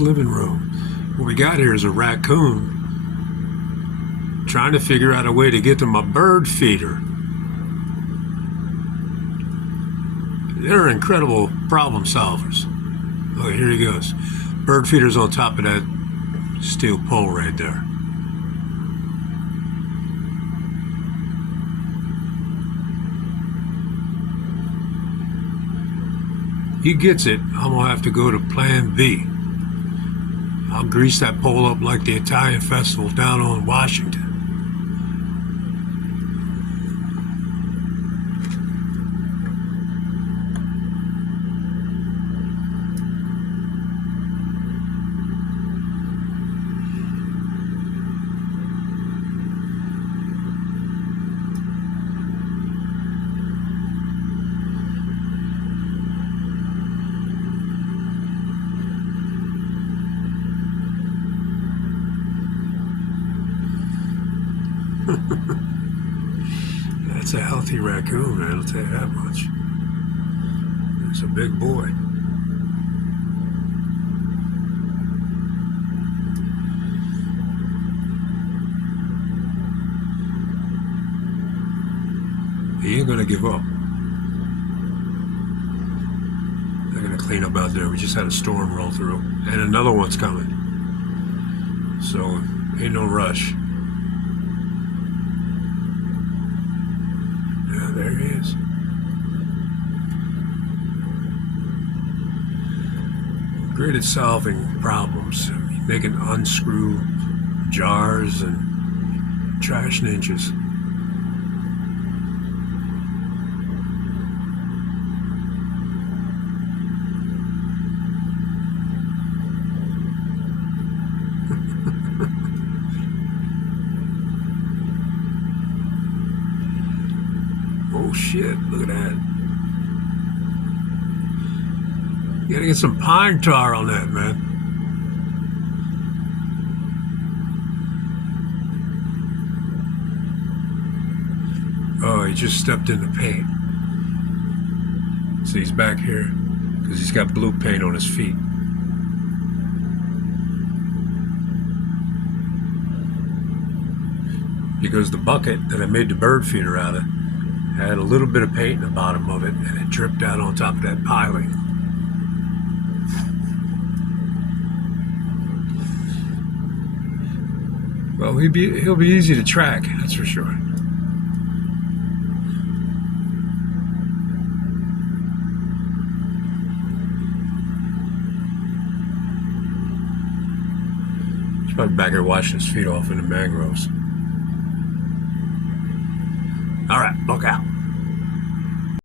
Living room. What we got here is a raccoon trying to figure out a way to get to my bird feeder. They're incredible problem solvers. Oh, here he goes. Bird feeder's on top of that steel pole right there. He gets it. I'm gonna have to go to plan B. I'll grease that pole up like the Italian festival down on Washington. That's a healthy raccoon, man, I'll tell you that much. It's a big boy. He ain't gonna give up. They're gonna clean up out there. We just had a storm roll through, and another one's coming. So, ain't no rush. Yeah, there he is. Great at solving problems. He can unscrew jars and trash ninjas. Oh shit, look at that. You gotta get some pine tar on that, man. Oh, he just stepped in the paint. See, he's back here because he's got blue paint on his feet. Because the bucket that I made the bird feeder out of had a little bit of paint in the bottom of it, and it dripped out on top of that piling. Well, he'll be easy to track, that's for sure. He's probably back here washing his feet off in the mangroves. All right, look out.